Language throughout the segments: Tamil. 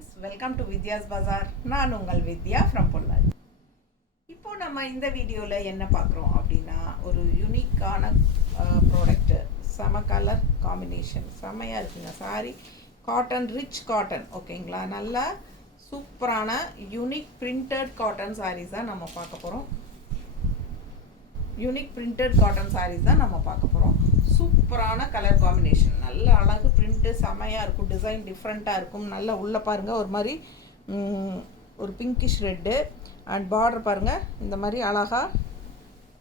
ஃப்ரெண்ட்ஸ், வெல்கம் டு வித்யாஸ் பஜார். நான் உங்கள் வித்யா ஃப்ரம் பொள்ளாச்சி. இப்போ நம்ம இந்த வீடியோவில் என்ன பார்க்குறோம் அப்படின்னா, ஒரு யூனிக்கான ப்ராடக்ட்டு, செம கலர் காம்பினேஷன் செம்மையாக இருக்குங்க. சாரி காட்டன், ரிச் காட்டன், ஓகேங்களா? நல்லா சூப்பரான யூனிக் பிரிண்டட் காட்டன் சாரீஸ் தான் நம்ம பார்க்க போகிறோம். யூனிக் பிரிண்டட் காட்டன் சாரீஸ் தான் நம்ம பார்க்க போகிறோம். சூப்பரான கலர் காம்பினேஷன், நல்ல அழகு பிரிண்ட்டு செமையாக இருக்கும். டிசைன் டிஃப்ரெண்ட்டாக இருக்கும். நல்லா உள்ளே பாருங்கள், ஒரு மாதிரி ஒரு பிங்கிஷ் ரெட்டு அண்ட் பார்டர் பாருங்கள், இந்த மாதிரி அழகாக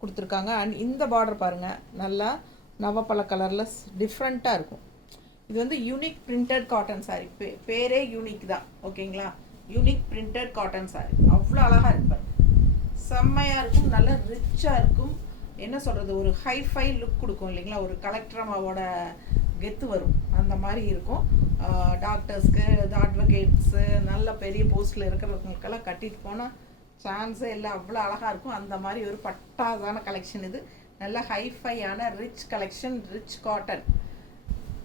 கொடுத்துருக்காங்க. அண்ட் இந்த பார்டர் பாருங்கள், நல்லா நவப்பழ கலரில் டிஃப்ரெண்ட்டாக இருக்கும். இது வந்து யூனிக் பிரிண்டட் காட்டன் சாரீ. பேரே யூனிக் தான், ஓகேங்களா? யூனிக் பிரிண்டட் காட்டன் சாரீ அவ்வளோ அழகாக இருப்பார், செம்மையாக இருக்கும், நல்லா ரிச்சாக இருக்கும். என்ன சொல்கிறது, ஒரு ஹைஃபை லுக் கொடுக்கும் இல்லைங்களா? ஒரு கலெக்டராவோட கெத்து வரும், அந்த மாதிரி இருக்கும். டாக்டர்ஸ்க்கு, அட்வொகேட்ஸு, நல்ல பெரிய போஸ்ட்டில் இருக்கிறவங்களுக்கெல்லாம் கட்டிட்டு போனால் சான்ஸே இல்லை, அவ்வளோ அழகாக இருக்கும். அந்த மாதிரி ஒரு பட்டாசான கலெக்ஷன் இது. நல்ல ஹைஃபையான rich collection, rich cotton,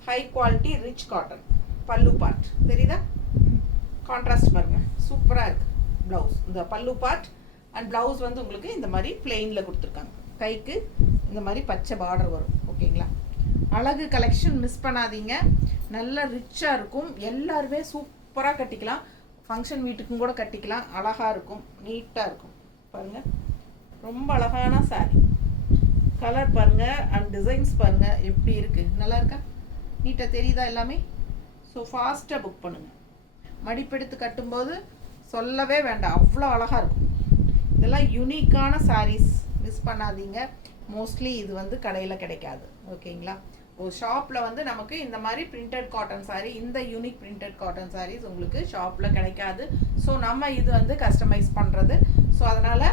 high quality rich cotton. பல்லு பார்ட் தெரியுதா? கான்ட்ராஸ்ட் பாருங்கள், சூப்பராக இருக்குது. ப்ளவுஸ், இந்த பல்லு பார்ட் அண்ட் ப்ளவுஸ் வந்து உங்களுக்கு இந்த மாதிரி பிளெயினில் கொடுத்துருக்காங்க. கைக்கு இந்த மாதிரி பச்சை பார்டர் வரும், ஓகேங்களா? அழகு கலெக்ஷன், மிஸ் பண்ணாதீங்க. நல்ல ரிச்சாக இருக்கும். எல்லாருமே சூப்பராக கட்டிக்கலாம். ஃபங்க்ஷன் வீட்டுக்கும் கூட கட்டிக்கலாம். அழகாக இருக்கும், நீட்டாக இருக்கும். பாருங்கள், ரொம்ப அழகான சாரீ. கலர் பாருங்கள் அண்ட் டிசைன்ஸ் பாருங்கள் எப்படி இருக்குது. நல்லா இருக்கா? நீட்டாக தெரியுதா எல்லாமே? ஸோ ஃபாஸ்ட்டாக புக் பண்ணுங்கள். மடிப்பெடுத்து கட்டும்போது சொல்லவே வேண்டாம், அவ்வளோ அழகாக இருக்கும். இதெல்லாம் யூனிக்கான சாரீஸ், மிஸ் பண்ணாதீங்க. மோஸ்ட்லி இது வந்து கடையில் கிடைக்காது, ஓகேங்களா? ஒரு ஷாப்பில் வந்து நமக்கு இந்த மாதிரி பிரிண்டட் காட்டன் சாரீ, இந்த யூனிக் பிரிண்டட் காட்டன் சாரீஸ் உங்களுக்கு ஷாப்பில் கிடைக்காது. ஸோ நம்ம இது வந்து கஸ்டமைஸ் பண்ணுறது. ஸோ அதனால்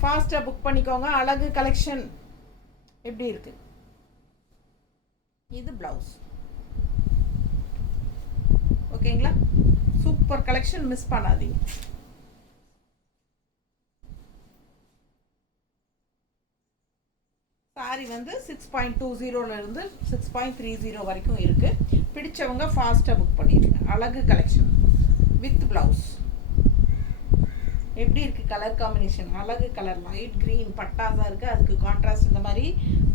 ஃபாஸ்ட்டாக புக் பண்ணிக்கோங்க. அழகு கலெக்ஷன் எப்படி இருக்குது? இது ப்ளவுஸ், ஓகேங்களா? சூப்பர் கலெக்ஷன், மிஸ் பண்ணாதீங்க. சாரி வந்து 6.20 6.30 வரைக்கும் இருக்குது. பிடிச்சவங்க ஃபாஸ்ட்டாக புக் பண்ணிடுங்க. அழகு கலெக்ஷன் வித் ப்ளவுஸ். எப்படி இருக்குது கலர் காம்பினேஷன்? அழகு கலர், லைட் க்ரீன் பட்டாசாக இருக்குது. அதுக்கு கான்ட்ராஸ்ட் இந்த மாதிரி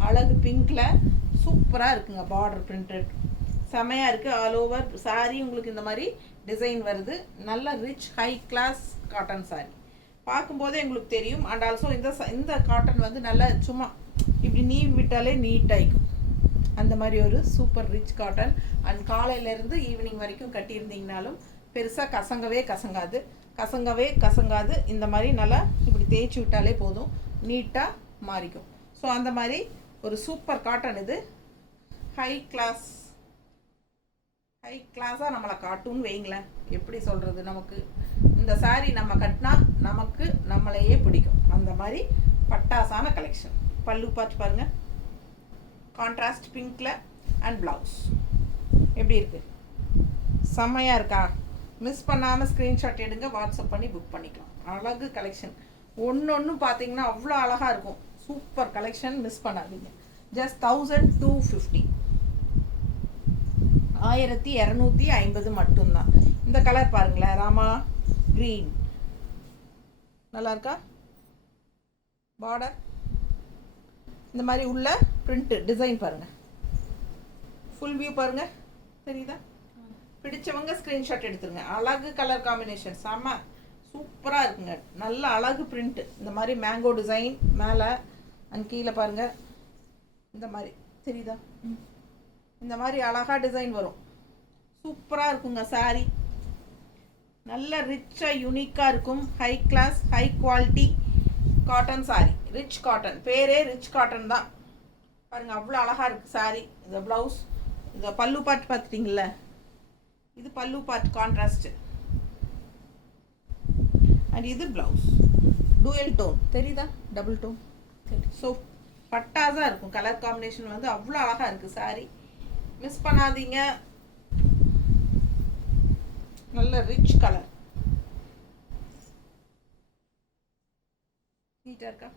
அழகு பிங்க்கில் சூப்பராக இருக்குங்க. பார்டர் பிரிண்டட் செமையாக இருக்குது. ஆல் ஓவர் சாரீ உங்களுக்கு இந்த மாதிரி டிசைன் வருது. நல்ல rich high class cotton sari. பார்க்கும்போதே உங்களுக்கு தெரியும். அண்ட் ஆல்சோ இந்த காட்டன் வந்து நல்ல சும்மா இப்படி நீவி விட்டாலே நீட்டாகிக்கும். அந்த மாதிரி ஒரு சூப்பர் ரிச் காட்டன். அண்ட் காலையிலேருந்து ஈவினிங் வரைக்கும் கட்டியிருந்தீங்கனாலும் பெருசாக கசங்காது. இந்த மாதிரி நல்லா இப்படி தேய்ச்சி விட்டாலே போதும், நீட்டாக மாறிக்கும். ஸோ அந்த மாதிரி ஒரு சூப்பர் காட்டன் இது. ஹை கிளாஸாக நம்மளை காட்டுன்னு வைங்களேன். எப்படி சொல்கிறது, நமக்கு இந்த சாரீ நம்ம கட்டினா நமக்கு நம்மளையே பிடிக்கும். அந்த மாதிரி பட்டாசான கலெக்ஷன். பல்லு பார்த்து பாருங்கள், கான்ட்ராஸ்ட் பிங்க்கில் அண்ட் ப்ளவுஸ் எப்படி இருக்குது? செம்மையாக இருக்கா? மிஸ் பண்ணாமல் ஸ்க்ரீன்ஷாட் எடுங்க, வாட்ஸ்அப் பண்ணி புக் பண்ணிக்கலாம். அழகு கலெக்ஷன், ஒன்று பார்த்தீங்கன்னா அவ்வளோ அழகாக இருக்கும். சூப்பர் கலெக்ஷன், மிஸ் பண்ணாதீங்க. ஜஸ்ட் 1250, 1250 மட்டும்தான். இந்த கலர் பாருங்களேன், ராமா க்ரீன், நல்லா இருக்கா? பார்டர் இந்த மாதிரி உள்ள பிரிண்ட்டு டிசைன் பாருங்கள். ஃபுல் வியூ பாருங்கள், தெரியுதா? பிடிச்சவங்க ஸ்க்ரீன்ஷாட் எடுத்துருங்க. அழகு கலர் காம்பினேஷன், செம்ம சூப்பராக இருக்குங்க. நல்ல அழகு பிரிண்ட்டு. இந்த மாதிரி மேங்கோ டிசைன் மேலே அண்ட் கீழே பாருங்கள். இந்த மாதிரி தெரியுதா? இந்த மாதிரி அழகாக டிசைன் வரும். சூப்பராக இருக்குங்க சாரீ. நல்ல ரிச்சாக யூனிக்காக இருக்கும். High class, high quality cotton sari. Rich cotton, பேரே ரிச் காட்டன் தான். பாருங்கள், அவ்வளோ அழகாக இருக்குது சாரீ. இந்த ப்ளவுஸ், இந்த பல்லு பார்ட் பார்த்துட்டிங்கள? இது பல்லு பார்ட் கான்ட்ராஸ்ட்டு. அண்ட் இது ப்ளவுஸ் டூயல் டோன், தெரியுதா? Double tone. ஸோ பட்டாசாக இருக்கும். கலர் காம்பினேஷன் வந்து அவ்வளோ அழகாக இருக்குது சாரீ. மிஸ் பண்ணாதீங்க. நல்ல ரிச் கலர், நீட்டாக இருக்கா?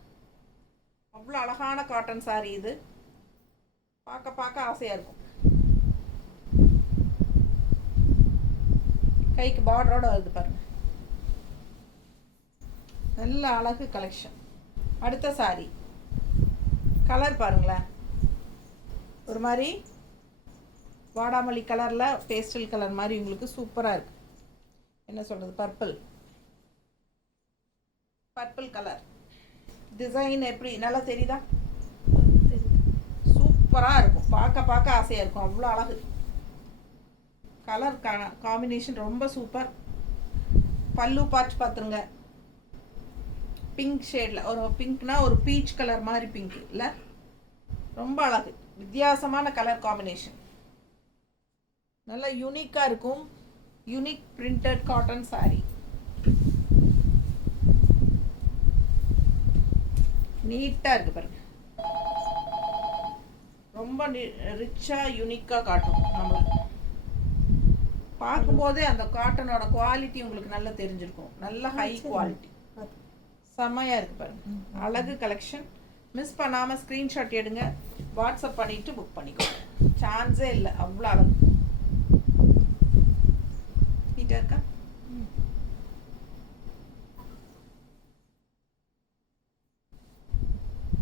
அவ்வளோ அழகான காட்டன் சாரீ இது. பார்க்க ஆசையாக இருக்கும். கைக்கு பார்டரோட வருது பாருங்க, நல்ல அழகு கலெக்ஷன். அடுத்த சாரி கலர் பாருங்களேன், ஒரு மாதிரி வாடாமல்லி கலரில் பேஸ்டல் கலர் மாதிரி உங்களுக்கு சூப்பராக இருக்குது. என்ன சொல்கிறது, பர்பிள் கலர் டிசைன் எப்படி நல்லா தெரியுதா? சூப்பராக இருக்கும், பார்க்க ஆசையாக இருக்கும், அவ்வளோ அழகு. கலர் காம்பினேஷன் ரொம்ப சூப்பர். பல்லு பார்த்து பார்த்துருங்க, பிங்க் ஷேடில், ஒரு பிங்க்னா ஒரு பீச் கலர் மாதிரி பிங்க் இல்லை, ரொம்ப அழகு, வித்தியாசமான கலர் காம்பினேஷன், நல்லா யூனிக்காக இருக்கும். யூனிக் பிரிண்டட் காட்டன் சாரீ, நீட்டாக இருக்குது பாருங்க, ரொம்ப ரிச்சாக யூனிக்காக காட்டும். நம்ம பார்க்கும்போதே அந்த காட்டனோட குவாலிட்டி உங்களுக்கு நல்லா தெரிஞ்சிருக்கும், நல்ல ஹை குவாலிட்டி, செம்மையாக இருக்குது பாருங்க, அழகு கலெக்ஷன். மிஸ் பண்ணாமல் ஸ்க்ரீன்ஷாட் எடுங்க, வாட்ஸ்அப் பண்ணிவிட்டு புக் பண்ணிக்கோங்க, சான்ஸே இல்லை, அவ்வளோ அழகு. நீட்டாக இருக்கா?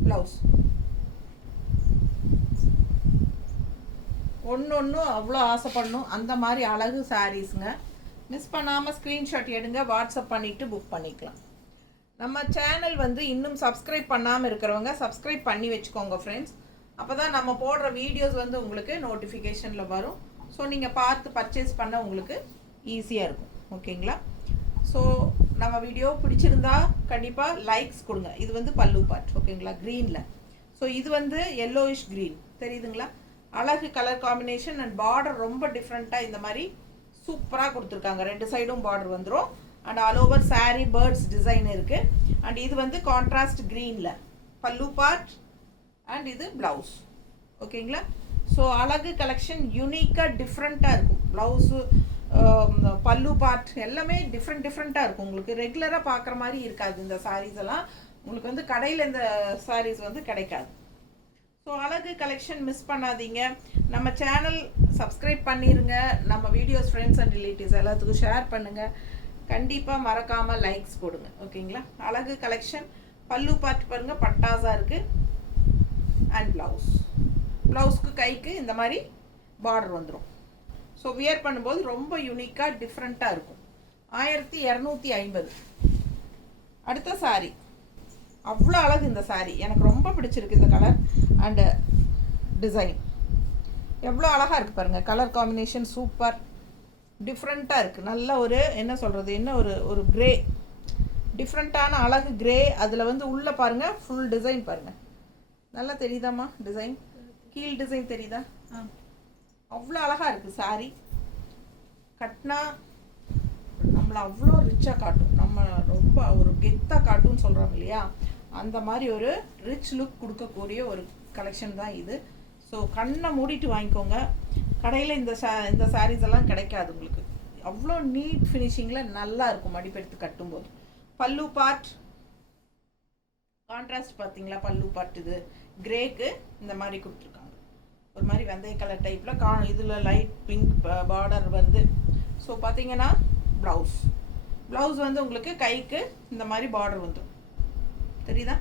ப்ளவுஸ் ஒன்று அவ்வளோ ஆசைப்படணும், அந்த மாதிரி அழகு சாரீஸுங்க. மிஸ் பண்ணாமல் ஸ்க்ரீன்ஷாட் எடுங்க, வாட்ஸ்அப் பண்ணிவிட்டு புக் பண்ணிக்கலாம். நம்ம சேனல் வந்து இன்னும் சப்ஸ்கிரைப் பண்ணாமல் இருக்கிறவங்க சப்ஸ்கிரைப் பண்ணி வச்சுக்கோங்க ஃப்ரெண்ட்ஸ். அப்போ தான் நம்ம போடுற வீடியோஸ் வந்து உங்களுக்கு நோட்டிஃபிகேஷனில் வரும். ஸோ நீங்கள் பார்த்து பர்ச்சேஸ் பண்ண உங்களுக்கு ஈஸியாக இருக்கும். ஓகேங்களா? ஸோ நம்ம வீடியோ பிடிச்சிருந்தா கண்டிப்பாக லைக்ஸ் கொடுங்க. இது வந்து பல்லு பார்ட், ஓகேங்களா, க்ரீனில். ஸோ இது வந்து எல்லோயிஷ் க்ரீன் தெரியுதுங்களா? அழகு கலர் காம்பினேஷன் அண்ட் பார்டர் ரொம்ப டிஃப்ரெண்ட்டாக இந்த மாதிரி சூப்பராக கொடுத்துருக்காங்க. ரெண்டு சைடும் பார்டர் வந்துடும் and all over sari birds design இருக்குது. அண்ட் இது வந்து கான்ட்ராஸ்ட் க்ரீனில் பல்லு பார்ட் அண்ட் இது ப்ளவுஸ். ஓகேங்களா? ஸோ அழகு கலெக்ஷன் யூனிக்காக டிஃப்ரெண்ட்டாக இருக்கும். ப்ளவுஸு, பல்லு பார்ட் எல்லாமே டிஃப்ரெண்ட்டாக இருக்கும். உங்களுக்கு ரெகுலராக பார்க்குற மாதிரி இருக்காது. இந்த சாரீஸ் எல்லாம் உங்களுக்கு வந்து கடையில் இந்த சாரீஸ் வந்து கிடைக்காது. ஸோ அழகு கலெக்ஷன் மிஸ் பண்ணாதீங்க. நம்ம சேனல் சப்ஸ்கிரைப் பண்ணிடுங்க. நம்ம வீடியோஸ் ஃப்ரெண்ட்ஸ் அண்ட் ரிலேட்டிவ்ஸ் எல்லாத்துக்கும் ஷேர் பண்ணுங்கள். கண்டிப்பாக மறக்காமல் லைக்ஸ் கொடுங்க. ஓகேங்களா? அழகு கலெக்ஷன் பல்லு பார்ட் பாருங்கள், பட்டாஸாக இருக்குது. அண்ட் ப்ளவுஸ்க்கு கைக்கு இந்த மாதிரி பார்டர் வந்துடும். ஸோ வியர் பண்ணும்போது ரொம்ப யூனிக்காக டிஃப்ரெண்ட்டாக இருக்கும். 1250. அடுத்த சாரீ அவ்வளோ அழகு. இந்த சாரீ எனக்கு ரொம்ப பிடிச்சிருக்கு. இந்த கலர் அண்டு டிசைன் எவ்வளோ அழகாக இருக்குது பாருங்கள். கலர் காம்பினேஷன் சூப்பர் டிஃப்ரெண்ட்டாக இருக்குது. நல்ல ஒரு என்ன சொல்கிறது, என்ன ஒரு க்ரே, டிஃப்ரெண்ட்டான அழகு க்ரே. அதில் வந்து உள்ளே பாருங்கள் ஃபுல் டிசைன் பாருங்கள். நல்லா தெரியுதாம்மா டிசைன்? கீழ் டிசைன் தெரியுதா? அவ்வளோ அழகாக இருக்குது சாரீ. கட்டினா நம்மளை அவ்வளோ ரிச்சாக காட்டும், நம்ம ரொம்ப ஒரு கெத்தாக காட்டும்னு சொல்கிறோம் இல்லையா, அந்த மாதிரி ஒரு ரிச் லுக் கொடுக்கக்கூடிய ஒரு கலெக்ஷன் தான் இது. ஸோ கண்ணை மூடிட்டு வாங்கிக்கோங்க. கடையில் இந்த சாரீஸ் எல்லாம் கிடைக்காது உங்களுக்கு. அவ்வளோ நீட் ஃபினிஷிங்கில் நல்லா இருக்கும் மடிப்பெடுத்து கட்டும்போது. பல்லு பார்ட் கான்ட்ராஸ்ட் பார்த்தீங்களா? பல்லு பார்ட் இது கிரேக்கு இந்த மாதிரி கொடுத்துருக்காங்க. ஒரு மாதிரி வெந்தய கலர் டைப்பில் இதில் லைட் பிங்க் பார்டர் வருது. ஸோ பார்த்தீங்கன்னா ப்ளவுஸ் வந்து உங்களுக்கு கைக்கு இந்த மாதிரி பார்டர் வந்துடும். தெரியுதா?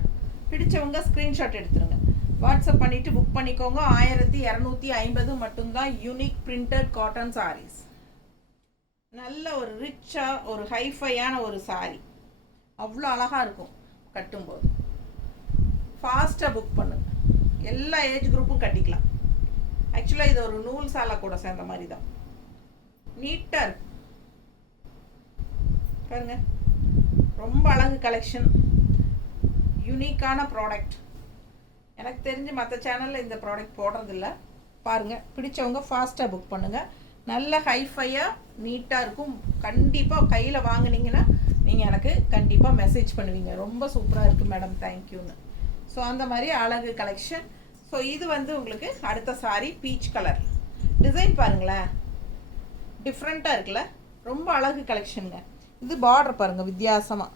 பிடிச்சவங்க ஸ்க்ரீன்ஷாட் எடுத்துருங்க, வாட்ஸ்அப் பண்ணிவிட்டு புக் பண்ணிக்கோங்க. 1250 மட்டும்தான். Unique printed cotton saris. நல்ல ஒரு ரிச்சாக ஒரு ஹைஃபையான ஒரு சாரீ. அவ்வளோ அழகாக இருக்கும் கட்டும்போது. ஃபாஸ்ட்டாக புக் பண்ணுங்க. எல்லா ஏஜ் குரூப்பும் கட்டிக்கலாம். ஆக்சுவலாக இது ஒரு நூல் சாலை கூட சேர்ந்த மாதிரி தான். நீட்டாக இருக்கு பாருங்க. ரொம்ப அழகு கலெக்ஷன், யூனிக்கான ப்ராடக்ட். எனக்கு தெரிஞ்சு மற்ற சேனலில் இந்த ப்ராடக்ட் போடுறதில்ல. பாருங்கள், பிடிச்சவங்க ஃபாஸ்ட்டாக புக் பண்ணுங்கள். நல்ல ஹைஃபையாக நீட்டாக இருக்கும். கண்டிப்பாக கையில் வாங்கினீங்கன்னா நீங்கள் எனக்கு கண்டிப்பாக மெசேஜ் பண்ணுவீங்க, ரொம்ப சூப்பராக இருக்குது மேடம், தேங்க்யூன்னு. ஸோ அந்த மாதிரி அழகு கலெக்ஷன். ஸோ இது வந்து உங்களுக்கு அடுத்த சாரீ பீச் கலர். டிசைன் பாருங்களேன், டிஃப்ரெண்ட்டாக இருக்குல்ல, ரொம்ப அழகு கலெக்ஷனுங்க. இது பார்டர் பாருங்கள் வித்தியாசமாக.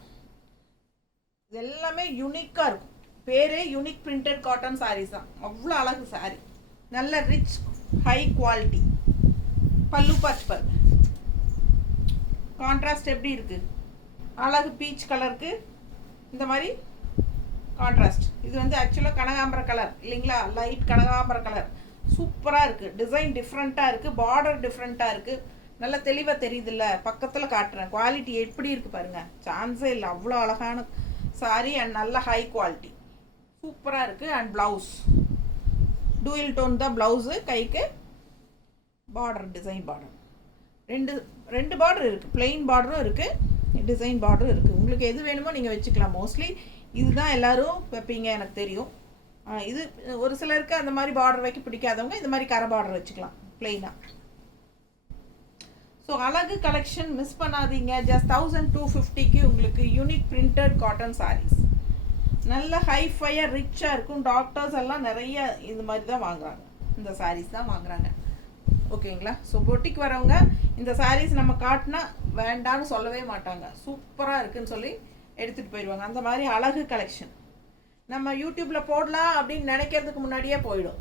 இது எல்லாமே யூனிக்காக இருக்கும். பேரே யூனிக் பிரிண்டட் காட்டன் சாரீஸ் தான். அவ்வளோ அழகு சாரீ, நல்ல ரிச் ஹை குவாலிட்டி. பல்லு பார்த்து பாருங்க, கான்ட்ராஸ்ட் எப்படி இருக்குது, அழகு பீச் கலருக்கு இந்த மாதிரி கான்ட்ராஸ்ட். இது வந்து ஆக்சுவலாக கனகாம்பர கலர் இல்லைங்களா, லைட் கனகாம்பர கலர். சூப்பராக இருக்குது, டிசைன் டிஃப்ரெண்ட்டாக இருக்குது, பார்டர் டிஃப்ரெண்ட்டாக இருக்குது, நல்லா தெளிவாக தெரியுதுல்ல. பக்கத்தில் காட்டுறேன், குவாலிட்டி எப்படி இருக்குது பாருங்கள், சான்ஸே இல்லை. அவ்வளோ அழகான சாரீ அண்ட் நல்ல ஹை குவாலிட்டி, சூப்பராக இருக்குது. அண்ட் ப்ளவுஸ் டூயல் டோன் தான் ப்ளவுஸு, கைக்கு பார்டர் டிசைன் பார்டர் ரெண்டு பார்டர் இருக்குது, பிளெயின் பார்டரும் இருக்குது, டிசைன் பார்டரும் இருக்குது. உங்களுக்கு எது வேணுமோ நீங்கள் வச்சுக்கலாம். மோஸ்ட்லி இதுதான் எல்லோரும் வைப்பீங்க எனக்கு தெரியும். இது ஒரு சிலருக்கு அந்த மாதிரி பார்டர் வைக்க பிடிக்காதவங்க இந்த மாதிரி கரை பார்டர் வச்சுக்கலாம் பிளெயினாக. ஸோ அழகு கலெக்ஷன் மிஸ் பண்ணாதீங்க. ஜஸ்ட் 1250க்கு உங்களுக்கு யூனிக் பிரிண்டட் காட்டன் சாரீஸ், நல்ல ஹைஃபையாக ரிச்சாக இருக்கும். டாக்டர்ஸ் எல்லாம் நிறைய இந்த மாதிரி தான் வாங்குறாங்க, இந்த சாரீஸ் தான் வாங்குறாங்க. ஓகேங்களா. ஸோ பொட்டிக்கு வரவங்க இந்த சாரீஸ் நம்ம காட்டினா வேண்டான்னு சொல்லவே மாட்டாங்க, சூப்பராக இருக்குன்னு சொல்லி எடுத்துகிட்டு போயிடுவாங்க. அந்த மாதிரி அழகு கலெக்ஷன் நம்ம யூடியூப்பில் போடலாம் அப்படின்னு நினைக்கிறதுக்கு முன்னாடியே போயிடும்,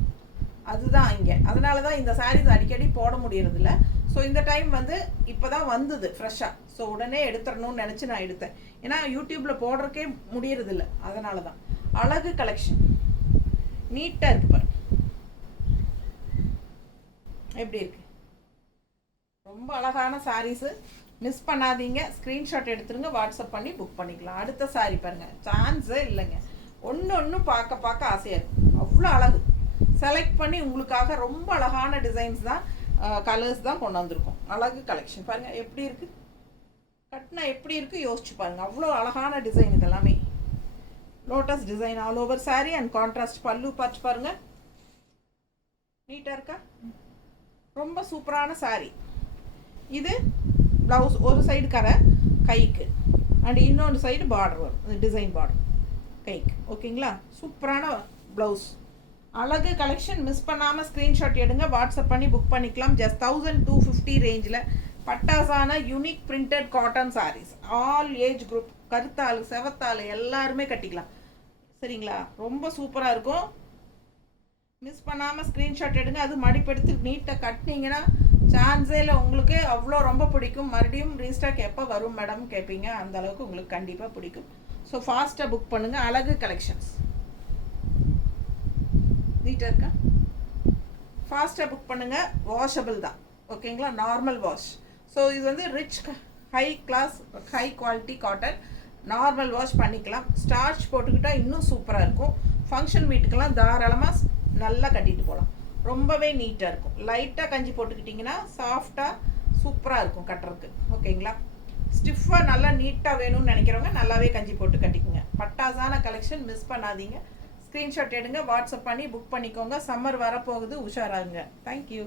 அதுதான் இங்கே. அதனால தான் இந்த சாரீஸ் அடிக்கடி போட முடியறதில்ல. ஸோ இந்த டைம் வந்து இப்போ தான் வந்தது ஃப்ரெஷ்ஷாக, ஸோ உடனே எடுத்துடணும்னு நினச்சி நான் எடுத்தேன். ஏன்னா யூடியூப்பில் போடுறக்கே முடியறதில்ல, அதனால தான். அழகு கலெக்ஷன் நீட்டாக இருக்கு பாரு, எப்படி இருக்கு, ரொம்ப அழகான சாரீஸு. மிஸ் பண்ணாதீங்க, ஸ்க்ரீன்ஷாட் எடுத்துருங்க, வாட்ஸ்அப் பண்ணி புக் பண்ணிக்கலாம். அடுத்த சாரீ பாருங்கள், சான்ஸே இல்லைங்க. ஒன்று பார்க்க ஆசையாக இருக்குது, அவ்வளோ அழகு. செலக்ட் பண்ணி உங்களுக்காக ரொம்ப அழகான டிசைன்ஸ் தான், கலர்ஸ் தான் கொண்டு வந்திருக்கோம். அழகு கலெக்ஷன் பாருங்கள் எப்படி இருக்குது, கட்டினா எப்படி இருக்குது யோசிச்சு பாருங்கள். அவ்வளோ அழகான டிசைன் இதெல்லாமே. Lotus design all over sari and contrast பல்லு பார்த்து பாருங்கள், நீட்டாக இருக்கா, ரொம்ப சூப்பரான சாரீ. இது ப்ளவுஸ் ஒரு சைடு கரை கைக்கு அண்ட் இன்னொரு சைடு பார்டர் வரும், டிசைன் பார்டர் கைக்கு. ஓகேங்களா, சூப்பரான ப்ளவுஸ். அழகு கலெக்ஷன் மிஸ் பண்ணாமல் ஸ்க்ரீன்ஷாட் எடுங்க, வாட்ஸ்அப் பண்ணி புக் பண்ணிக்கலாம். ஜஸ்ட் 1250 ரேஞ்சில் பட்டாசான unique printed cotton saris. All age group, கருத்தாள் செவத்தாள் எல்லாருமே கட்டிக்கலாம். சரிங்களா, ரொம்ப சூப்பராக இருக்கும். மிஸ் பண்ணாமல் ஸ்க்ரீன்ஷாட் எடுங்க. அது மடிப்பெடுத்து நீட்டாக கட்டினீங்கன்னா சான்ஸே இல்லை, உங்களுக்கு அவ்வளோ ரொம்ப பிடிக்கும். மறுபடியும் ரீஸ்டாக் எப்போ வரும் மேடம் கேட்பீங்க, அந்த அளவுக்கு உங்களுக்கு கண்டிப்பாக பிடிக்கும். ஸோ ஃபாஸ்ட்டாக புக் பண்ணுங்கள். அழகு கலெக்ஷன்ஸ் நீட்டாக இருக்கா, ஃபாஸ்ட்டாக புக் பண்ணுங்கள். வாஷபிள் தான், ஓகேங்களா, நார்மல் வாஷ். ஸோ இது வந்து rich high class high quality cotton, normal wash பண்ணிக்கலாம். ஸ்டார்ச் போட்டுக்கிட்டால் இன்னும் சூப்பராக இருக்கும். ஃபங்க்ஷன் வீட்டுக்கெல்லாம் தாராளமாக நல்லா கட்டிட்டு போகலாம், ரொம்பவே நீட்டாக இருக்கும். லைட்டாக கஞ்சி போட்டுக்கிட்டிங்கன்னா சாஃப்டாக சூப்பராக இருக்கும் கட்டுறதுக்கு. ஓகேங்களா, ஸ்டிஃபாக நல்லா நீட்டாக வேணும்னு நினைக்கிறவங்க நல்லாவே கஞ்சி போட்டு கட்டிக்குங்க. பட்டாசான கலெக்ஷன் மிஸ் பண்ணாதீங்க. ஸ்க்ரீன்ஷாட் எடுங்க, வாட்ஸ்அப் பண்ணி புக் பண்ணிக்கோங்க. சம்மர் வரப்போகுது, உஷாராகுங்க. தேங்க்யூ.